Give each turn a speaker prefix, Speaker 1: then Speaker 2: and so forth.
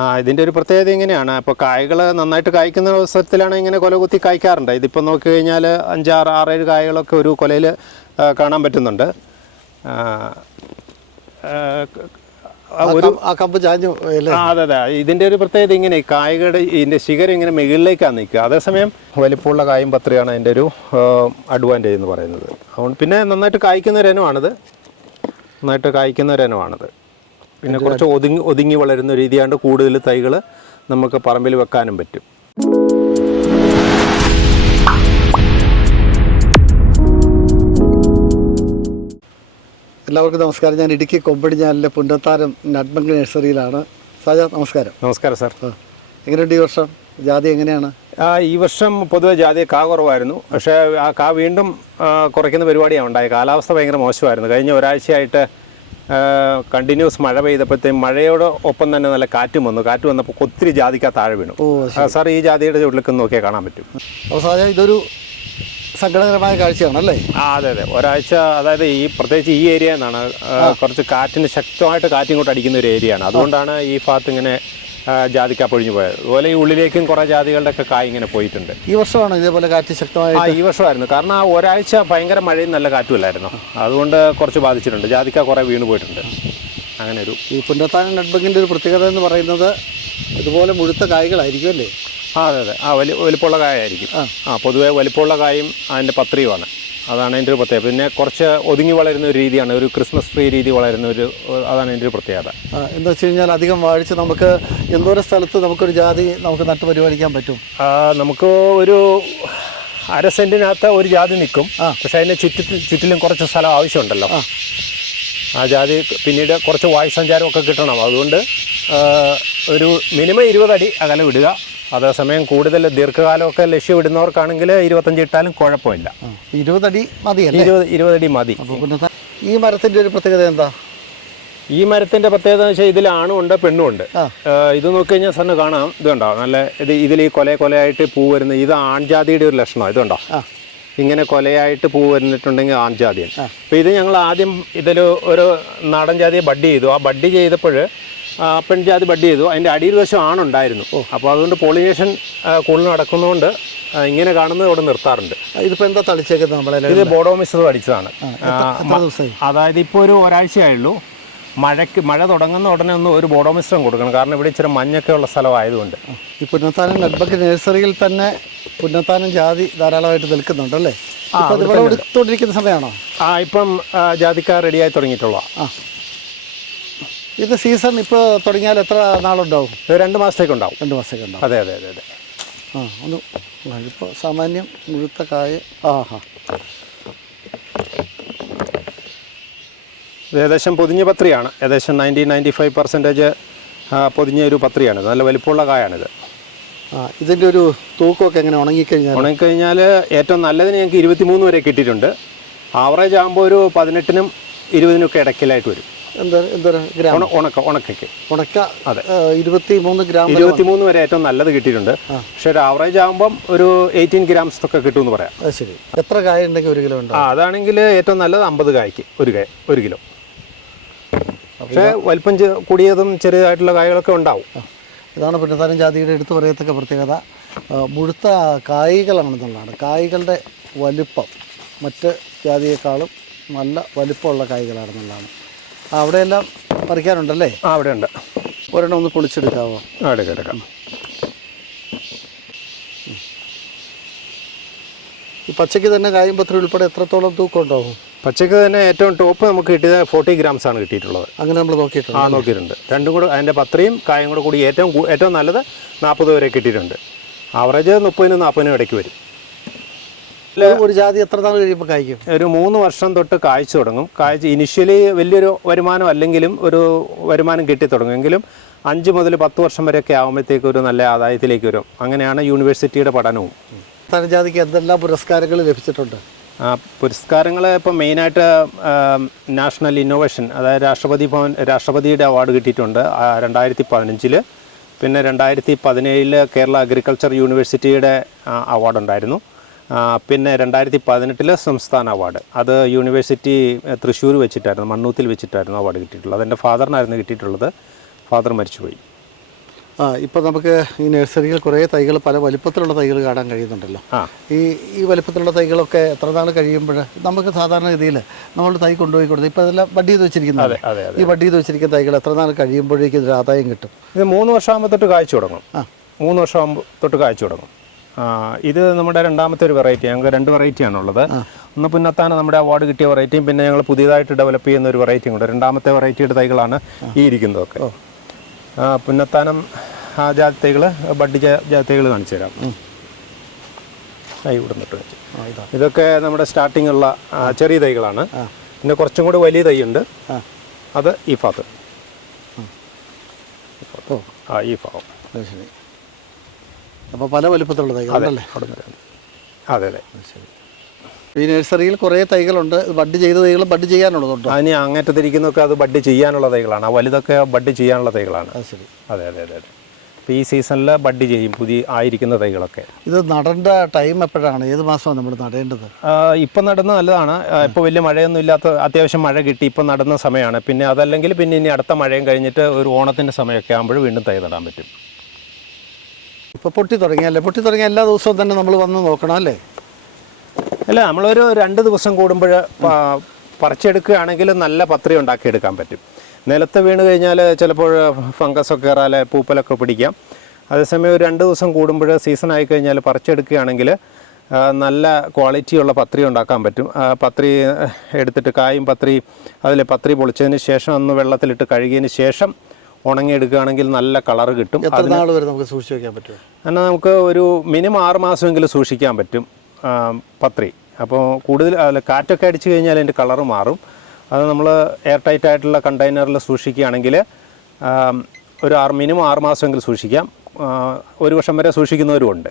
Speaker 1: ആ ഇതിന്റെ ഒരു പ്രത്യേകത ഇങ്ങനെയാണ്. അപ്പോൾ കായകൾ നന്നായിട്ട് കായ്ക്കുന്ന അവസരത്തിലാണ് ഇങ്ങനെ കൊല കുത്തി കായ്ക്കാറുണ്ട്. ഇതിപ്പോൾ നോക്കി കഴിഞ്ഞാൽ അഞ്ചാറ് ആറേഴ് കായകളൊക്കെ ഒരു കൊലയിൽ കാണാൻ പറ്റുന്നുണ്ട്. ഒരു
Speaker 2: ആ കമ്പ് ചാഞ്ഞു
Speaker 1: അതെ അതെ. ഇതിന്റെ ഒരു പ്രത്യേകത ഇങ്ങനെ കായകളുടെ ഇതിന്റെ ശിഖരം ഇങ്ങനെ മുകളിലേക്കാണ് നിൽക്കുക. അതേസമയം വലിപ്പമുള്ള കായും പത്രയാണ് അതിന്റെ ഒരു അഡ്വാന്റേജ് എന്ന് പറയുന്നത്. അതുകൊണ്ട് പിന്നെ നന്നായിട്ട് കായ്ക്കുന്ന ഒരു ഇനമാണിത്. നന്നായിട്ട് കായ്ക്കുന്ന ഒരു ഇനമാണിത്. പിന്നെ കുറച്ച് ഒതുങ്ങി ഒതുങ്ങി വളരുന്ന രീതിയാണ്ട് കൂടുതൽ തൈകൾ നമുക്ക് പറമ്പിൽ വെക്കാനും പറ്റും.
Speaker 2: എല്ലാവർക്കും നമസ്കാരം. ഞാൻ ഇടുക്കി കൊമ്പടിഞ്ഞാലിലെ പുന്നത്താരം നട്മംഗ് നഴ്സറിയിലാണ്. സാജ നമസ്കാരം.
Speaker 1: നമസ്കാരം സാർ.
Speaker 2: എങ്ങനെയുണ്ട് ഈ വർഷം? ജാതി എങ്ങനെയാണ്?
Speaker 1: ആ ഈ വർഷം പൊതുവെ ജാതി കാ കുറവായിരുന്നു. പക്ഷേ ആ കാ വീണ്ടും കുറയ്ക്കുന്ന പരിപാടിയാണ് ഉണ്ടായത്. കാലാവസ്ഥ ഭയങ്കര മോശമായിരുന്നു. കഴിഞ്ഞ ഒരാഴ്ചയായിട്ട് കണ്ടിന്യൂസ് മഴ പെയ്തപ്പോഴത്തേക്കും മഴയോട് ഒപ്പം തന്നെ നല്ല കാറ്റും വന്നു. കാറ്റ് വന്നപ്പോൾ ഒത്തിരി ജാതിക്ക താഴെ വീണു. സാർ ഈ ജാതിയുടെ ചുവട്ടിലേക്ക് നോക്കിയാൽ കാണാൻ പറ്റും.
Speaker 2: അപ്പോൾ സാറേ ഇതൊരു സങ്കടകരമായ കാഴ്ചയാണ് അല്ലേ
Speaker 1: ആ അതെ അതെ. ഒരാഴ്ച അതായത് ഈ പ്രത്യേകിച്ച് ഈ ഏരിയ എന്നാണ് കുറച്ച് കാറ്റിന് ശക്തമായിട്ട് കാറ്റിങ്ങോട്ട് അടിക്കുന്ന ഒരു ഏരിയയാണ്. അതുകൊണ്ടാണ് ഈ ഭാഗത്ത് ഇങ്ങനെ ജാതിക്ക പൊഴിഞ്ഞു പോയത്. അതുപോലെ ഈ ഉള്ളിലേക്കും കുറേ ജാതികളുടെ ഒക്കെ കായ് ഇങ്ങനെ പോയിട്ടുണ്ട്.
Speaker 2: ഈ വർഷമാണ് ഇതേപോലെ കാറ്റ് ശക്തമായി
Speaker 1: ആ ഈ വർഷമായിരുന്നു. കാരണം ആ ഒരാഴ്ച ഭയങ്കര മഴയും നല്ല കാറ്റുമില്ലായിരുന്നു. അതുകൊണ്ട് കുറച്ച് ബാധിച്ചിട്ടുണ്ട്. ജാതിക്ക കുറേ വീണ് പോയിട്ടുണ്ട്. അങ്ങനെ ഒരു
Speaker 2: ഈ പുന്നത്താനം നട്മങ്ങിന്റെ ഒരു പ്രത്യേകത എന്ന് പറയുന്നത് ഇതുപോലെ മുഴുത്ത കായ്കളായിരിക്കും അല്ലേ?
Speaker 1: ആ അതെ അതെ. ആ വലിയ വലിപ്പമുള്ള കായായിരിക്കും.
Speaker 2: ആ.
Speaker 1: ആ പൊതുവേ വലിപ്പമുള്ള കായും അതിന്റെ പത്രിയുമാണ്. അതാണ് അതിന്റെ ഒരു പ്രത്യേകത. പിന്നെ കുറച്ച് ഒതുങ്ങി വളരുന്ന ഒരു രീതിയാണ് ഒരു ക്രിസ്മസ് ട്രീ രീതി വളരുന്ന ഒരു അതാണ് അതിന്റെ ഒരു പ്രത്യേകത.
Speaker 2: എന്താ വെച്ച് കഴിഞ്ഞാൽ അധികം വാഴിച്ച് നമുക്ക് എന്തോരം സ്ഥലത്ത് നമുക്കൊരു ജാതി നമുക്ക് നട്ടു പരിപാലിക്കാൻ പറ്റും?
Speaker 1: നമുക്ക് ഒരു അര സെന്റിനകത്ത് ഒരു ജാതി നിൽക്കും. പക്ഷേ അതിന്റെ ചുറ്റത്തിൽ ചുറ്റിലും കുറച്ച് സ്ഥലം ആവശ്യമുണ്ടല്ലോ.
Speaker 2: ആ.
Speaker 1: ആ ജാതി പിന്നീട് കുറച്ച് വായു സഞ്ചാരമൊക്കെ കിട്ടണം. അതുകൊണ്ട് ഒരു മിനിമം ഇരുപതടി അകലെ വിടുക അതേസമയം കൂടുതൽ ദീർഘകാലമൊക്കെ ലക്ഷ്യമിടുന്നവർക്കാണെങ്കിൽ ഇരുപത്തഞ്ച് ഇട്ടാലും കുഴപ്പമില്ല.
Speaker 2: ഇരുപതടി മതി
Speaker 1: ഇരുപത് ഇരുപതടി മതി.
Speaker 2: ഈ മരത്തിന്റെ ഒരു പ്രത്യേകത എന്താ?
Speaker 1: ഈ മരത്തിന്റെ പ്രത്യേകത എന്ന് വെച്ചാൽ ഇതിൽ ആണും ഉണ്ട് പെണ്ണും ഉണ്ട്. ഇത് നോക്കി കഴിഞ്ഞാൽ സാറിന് കാണാം. ഇത് കണ്ടോ? നല്ല ഇത് ഇതിൽ ഈ കൊല കൊലയായിട്ട് പൂ വരുന്ന ഇത് ആൺജാതിയുടെ ഒരു ലക്ഷണം
Speaker 2: ഇതുണ്ടോ
Speaker 1: ഇങ്ങനെ കൊലയായിട്ട് പൂ വരുന്നിട്ടുണ്ടെങ്കിൽ ആൺജാതിയാണ്. അപ്പോൾ ഇത് ഞങ്ങൾ ആദ്യം ഇതിൽ ഒരു നാടൻ ജാതിയെ ബഡ് ചെയ്തു. ആ ബഡ് ചെയ്തപ്പോൾ പെൺജാതി ബഡ് ചെയ്തു. അതിന്റെ അടിയിൽ വശം ആണുണ്ടായിരുന്നു. അപ്പോൾ അതുകൊണ്ട് പോളിനേഷൻ കൂടുതൽ നടക്കുന്നതുകൊണ്ട് ഇങ്ങനെ കാണുന്നത് ഇവിടെ നിർത്താറുണ്ട്.
Speaker 2: ഇതിപ്പോൾ എന്താ തളിച്ചേക്കുന്നത് നമ്മളെ
Speaker 1: ഇത്
Speaker 2: ബോഡോ മിശ്രിതം അടിച്ചതാണ്
Speaker 1: അതായത് ഇപ്പോൾ ഒരു ഒരാഴ്ചയായുള്ളൂ. മഴയ്ക്ക് മഴ തുടങ്ങുന്ന ഉടനെ ഒന്ന് ഒരു ബോഡോ മിശ്രം കൊടുക്കണം. കാരണം ഇവിടെ ഇച്ചിരി മഞ്ഞൊക്കെ ഉള്ള സ്ഥലമായതുകൊണ്ട്
Speaker 2: ഈ പുന്നത്താനം നെൽബക്ക് നഴ്സറിയിൽ തന്നെ പുന്നത്താനം ജാതി ധാരാളമായിട്ട് നിൽക്കുന്നുണ്ടല്ലേ ആ ഇവിടെ എടുത്തുകൊണ്ടിരിക്കുന്ന സമയമാണോ?
Speaker 1: ആ ഇപ്പം ജാതിക്കാർ റെഡിയായി തുടങ്ങിയിട്ടുള്ള
Speaker 2: ആ. ഇത് സീസൺ ഇപ്പോൾ തുടങ്ങിയാൽ എത്ര നാളുണ്ടാവും?
Speaker 1: രണ്ട് മാസത്തേക്ക് ഉണ്ടാവും
Speaker 2: രണ്ട് മാസത്തേക്ക് ഉണ്ടാവും
Speaker 1: അതെ അതെ അതെ അതെ.
Speaker 2: ആ ഒന്ന് ഇപ്പോൾ സാമാന്യം മുഴുത്ത കായ. ആ ഹാ
Speaker 1: ഏകദേശം പൊതിഞ്ഞ പത്രിയാണ്. ഏകദേശം നയന്റി നയന്റി ഫൈവ് പെർസെന്റേജ് പൊതിഞ്ഞ ഒരു പത്രിയാണ്. നല്ല വലിപ്പമുള്ള കായാണിത്.
Speaker 2: ആ ഇതിന്റെ ഒരു തൂക്കമൊക്കെ എങ്ങനെ ഉണങ്ങിക്കഴിഞ്ഞാൽ
Speaker 1: ഉണങ്ങിക്കഴിഞ്ഞാൽ ഏറ്റവും നല്ലതിന് ഞങ്ങൾക്ക് ഇരുപത്തിമൂന്ന് വരെ കിട്ടിയിട്ടുണ്ട്. ആവറേജ് ആകുമ്പോൾ ഒരു പതിനെട്ടിനും ഇരുപതിനും ഒക്കെ ഇടയ്ക്കിലായിട്ട് വരും.
Speaker 2: എന്താ എന്താ ഗ്രാം.
Speaker 1: ഉണ ഉണക്ക ഉണക്കയ്ക്ക്.
Speaker 2: ഉണക്ക അതെ. ഇരുപത്തിമൂന്ന് ഗ്രാം
Speaker 1: ഇരുപത്തിമൂന്ന് വരെ ഏറ്റവും നല്ലത് കിട്ടിയിട്ടുണ്ട്. പക്ഷെ ഒരു ആവറേജ് ആകുമ്പം ഒരു എയ്റ്റീൻ ഗ്രാംസ് ഒക്കെ കിട്ടുമെന്ന് പറയാം.
Speaker 2: അത് ശരി. എത്ര കായ ഉണ്ടെങ്കിൽ ഒരു കിലോ
Speaker 1: ആ
Speaker 2: ഉണ്ടാവും
Speaker 1: അതാണെങ്കിൽ ഏറ്റവും നല്ലത് അമ്പത് കായ്ക്ക് ഒരു കായ ഒരു കിലോ. പക്ഷേ വലിപ്പം കൂടിയതും ചെറിയതായിട്ടുള്ള കായകളൊക്കെ ഉണ്ടാവും.
Speaker 2: ഇതാണ് പിന്നെ ജാതിയുടെ എടുത്തു പറയത്തക്ക പ്രത്യേകത. മുഴുത്ത കായ്കളാണെന്നുള്ളതാണ്. കായ്കളുടെ വലുപ്പം മറ്റ് ജാതിയേക്കാളും നല്ല വലുപ്പമുള്ള കായ്കളാണെന്നുള്ളതാണ്. ആ, അവിടെയെല്ലാം പറിക്കാനുണ്ടല്ലേ?
Speaker 1: ആ അവിടെ ഉണ്ട്
Speaker 2: ഒരെണ്ണം ഒന്ന് പൊളിച്ചെടുക്കാവോ?
Speaker 1: അവിടെ എടുക്കാം എടുക്കാം.
Speaker 2: ഈ പച്ചയ്ക്ക് തന്നെ കായംപത്രി ഉൾപ്പെടെ എത്രത്തോളം തൂക്കം ഉണ്ടാവും?
Speaker 1: പച്ചക്ക് തന്നെ ഏറ്റവും ടോപ്പ് നമുക്ക് കിട്ടിയത് ഫോർട്ടി ഗ്രാംസ് ആണ് കിട്ടിയിട്ടുള്ളത്.
Speaker 2: അങ്ങനെ നമ്മൾ നോക്കിയിട്ടുണ്ട്
Speaker 1: ആ നോക്കിയിട്ടുണ്ട്. രണ്ടും കൂടെ അതിന്റെ പത്രയും കായും കൂടെ കൂടി ഏറ്റവും ഏറ്റവും നല്ലത് നാൽപ്പത് വരെ കിട്ടിയിട്ടുണ്ട്. ആവറേജ് മുപ്പതിനും നാൽപ്പതിനും ഇടയ്ക്ക് വരും.
Speaker 2: ഒരു- ജാതി എത്ര നാൾ കഴിയുമ്പോൾ കായ്ക്കും?
Speaker 1: ഒരു മൂന്ന് വർഷം തൊട്ട് കായ്ച്ചു തുടങ്ങും. കായ്ച്ച് ഇനിഷ്യലി വലിയൊരു വരുമാനം അല്ലെങ്കിലും ഒരു വരുമാനം കിട്ടി തുടങ്ങുമെങ്കിലും അഞ്ച് മുതൽ പത്ത് വർഷം വരെയൊക്കെ ആകുമ്പോഴത്തേക്ക് ഒരു നല്ല ആദായത്തിലേക്ക് വരും. അങ്ങനെയാണ് യൂണിവേഴ്സിറ്റിയുടെ പഠനവും.
Speaker 2: തനജാതിക്ക് ജാതിക്ക് എന്തെല്ലാം പുരസ്കാരങ്ങൾ ലഭിച്ചിട്ടുണ്ട്?
Speaker 1: ആ, പുരസ്കാരങ്ങൾ ഇപ്പം മെയിനായിട്ട് നാഷണൽ ഇന്നോവേഷൻ അതായത് രാഷ്ട്രപതി ഭവൻ രാഷ്ട്രപതിയുടെ അവാർഡ് കിട്ടിയിട്ടുണ്ട് രണ്ടായിരത്തി പതിനഞ്ചിൽ പിന്നെ രണ്ടായിരത്തി പതിനേഴിൽ കേരള അഗ്രികൾച്ചർ യൂണിവേഴ്സിറ്റിയുടെ അവാർഡ് ഉണ്ടായിരുന്നു പിന്നെ രണ്ടായിരത്തി പതിനെട്ടിൽ സംസ്ഥാന അവാർഡ്. അത് യൂണിവേഴ്സിറ്റി തൃശ്ശൂർ വെച്ചിട്ടായിരുന്നു മണ്ണൂത്തിൽ വെച്ചിട്ടായിരുന്നു അവാർഡ് കിട്ടിയിട്ടുള്ളത്. അതെന്റെ ഫാദറിനായിരുന്നു കിട്ടിയിട്ടുള്ളത്. ഫാദർ മരിച്ചുപോയി.
Speaker 2: ആ ഇപ്പോൾ നമുക്ക് ഈ നഴ്സറിയിൽ കുറേ തൈകൾ പല വലിപ്പത്തിലുള്ള തൈകൾ കാണാൻ കഴിയുന്നുണ്ടല്ലോ.
Speaker 1: ആ.
Speaker 2: ഈ ഈ വലിപ്പത്തിലുള്ള തൈകളൊക്കെ എത്ര നാൾ കഴിയുമ്പോൾ നമുക്ക് സാധാരണഗതിയിൽ നമ്മൾ തൈ കൊണ്ടുപോയി കൊടുത്ത് ഇപ്പോൾ അതെല്ലാം ബഡ് ചെയ്ത് വെച്ചിരിക്കുന്നത്
Speaker 1: അതെ അതെ
Speaker 2: ഈ ബഡ് ചെയ്ത് വെച്ചിരിക്കുന്ന തൈകൾ എത്ര നാൾ കഴിയുമ്പോഴേക്കും ഇതിന് ആദായം കിട്ടും?
Speaker 1: ഇത് മൂന്ന് വർഷമാകുമ്പോൾ തൊട്ട് കാഴ്ച തുടങ്ങും.
Speaker 2: ആ.
Speaker 1: മൂന്ന് വർഷമാകുമ്പോൾ തൊട്ട് കാഴ്ച തുടങ്ങും. ഇത് നമ്മുടെ രണ്ടാമത്തെ ഒരു വെറൈറ്റി ഞങ്ങൾക്ക് രണ്ട് വെറൈറ്റിയാണ് ഉള്ളത് ഒന്ന് പുന്നത്താണ് നമ്മുടെ അവാർഡ് കിട്ടിയ വെറൈറ്റിയും പിന്നെ ഞങ്ങൾ പുതിയതായിട്ട് ഡെവലപ്പ് ചെയ്യുന്ന ഒരു വെറൈറ്റിയും കൂടെ രണ്ടാമത്തെ വെറൈറ്റിയുടെ തൈകളാണ് ഈ ഇരിക്കുന്നതൊക്കെ. ആ, പുന്നത്താനം ആ ജാതി തൈകൾ ബഡ് ജാതി തൈകൾ കാണിച്ചു തരാം. ഇവിടെ നിന്നിട്ട് ഇതൊക്കെ നമ്മുടെ സ്റ്റാർട്ടിംഗ് ഉള്ള ചെറിയ തൈകളാണ്. പിന്നെ കുറച്ചും കൂടി വലിയ തൈയുണ്ട്.
Speaker 2: ഉണ്ട്
Speaker 1: അത് ഈ ഭാഗത്ത്.
Speaker 2: ഓ.
Speaker 1: ആ ഈ ഭാഗം.
Speaker 2: ശരി. അപ്പോൾ പല വലിപ്പത്തിലുള്ള തൈകളുണ്ടല്ലേ
Speaker 1: അവിടെ അതെ അതെ.
Speaker 2: ശരി ഈ നഴ്സറിയിൽ കുറേ തൈകളുണ്ട്. ബഡ് ചെയ്ത തൈകൾ ബഡ് ചെയ്യാനുള്ളതുണ്ടോ
Speaker 1: അതിന് അങ്ങേറ്റത്തിരിക്കുന്നൊക്കെ അത് ബഡ് ചെയ്യാനുള്ള തൈകളാണ്. ആ വലുതൊക്കെ ബഡ് ചെയ്യാനുള്ള തൈകളാണ്.
Speaker 2: ശരി.
Speaker 1: അതെ അതെ അതെ അതെ. അപ്പോൾ ഈ സീസണിൽ ബഡ് ചെയ്യും പുതിയ ആയിരിക്കുന്ന തൈകളൊക്കെ.
Speaker 2: ഇത് നടേണ്ട ടൈം എപ്പോഴാണ്? ഏത് മാസമാണ് നമ്മൾ നടേണ്ടത്?
Speaker 1: ഇപ്പം നടന്ന നല്ലതാണ്. ഇപ്പോൾ വലിയ മഴയൊന്നും ഇല്ലാത്ത അത്യാവശ്യം മഴ കിട്ടി. ഇപ്പം നടന്ന സമയമാണ്. പിന്നെ അതല്ലെങ്കിൽ പിന്നെ ഇനി അടുത്ത മഴയും കഴിഞ്ഞിട്ട് ഒരു ഓണത്തിന്റെ സമയമൊക്കെ ആകുമ്പോൾ വീണ്ടും തൈ നടാൻ പറ്റും.
Speaker 2: ഇപ്പോൾ പൊട്ടി തുടങ്ങിയല്ലേ? പൊട്ടി തുടങ്ങിയ എല്ലാ ദിവസവും തന്നെ നമ്മൾ വന്ന് നോക്കണം അല്ലേ?
Speaker 1: അല്ല നമ്മളൊരു രണ്ട് ദിവസം കൂടുമ്പോൾ പറിച്ചെടുക്കുകയാണെങ്കിൽ നല്ല പത്രി ഉണ്ടാക്കിയെടുക്കാൻ പറ്റും. നിലത്ത് വീണ് കഴിഞ്ഞാൽ ചിലപ്പോൾ ഫംഗസ് ഒക്കെ കയറാൽ പൂപ്പലൊക്കെ പിടിക്കാം. അതേസമയം ഒരു രണ്ട് ദിവസം കൂടുമ്പോൾ സീസൺ ആയി കഴിഞ്ഞാൽ പറിച്ചെടുക്കുകയാണെങ്കിൽ നല്ല ക്വാളിറ്റിയുള്ള പത്രി ഉണ്ടാക്കാൻ പറ്റും. പത്രി എടുത്തിട്ട് കായും പത്രി അതിൽ പത്രി പൊളിച്ചതിന് ശേഷം ഒന്ന് വെള്ളത്തിലിട്ട് കഴുകിയതിന് ശേഷം ഉണങ്ങിയെടുക്കുകയാണെങ്കിൽ നല്ല കളർ കിട്ടും.
Speaker 2: എത്ര നാൾ വരെ നമുക്ക് സൂക്ഷിച്ച് വെക്കാൻ പറ്റും?
Speaker 1: എന്നാൽ നമുക്ക് ഒരു മിനിമം ആറ് മാസമെങ്കിലും സൂക്ഷിക്കാൻ പറ്റും പത്രി. അപ്പോൾ കൂടുതൽ അല്ല കാറ്റൊക്കെ അടിച്ചു കഴിഞ്ഞാൽ അതിന്റെ കളറ് മാറും. അത് നമ്മൾ എയർ ടൈറ്റ് ആയിട്ടുള്ള കണ്ടെയ്നറിൽ സൂക്ഷിക്കുകയാണെങ്കിൽ ഒരു ആറ് മിനിമം ആറ് മാസമെങ്കിലും സൂക്ഷിക്കാം. ഒരു വർഷം വരെ സൂക്ഷിക്കുന്നവരും ഉണ്ട്.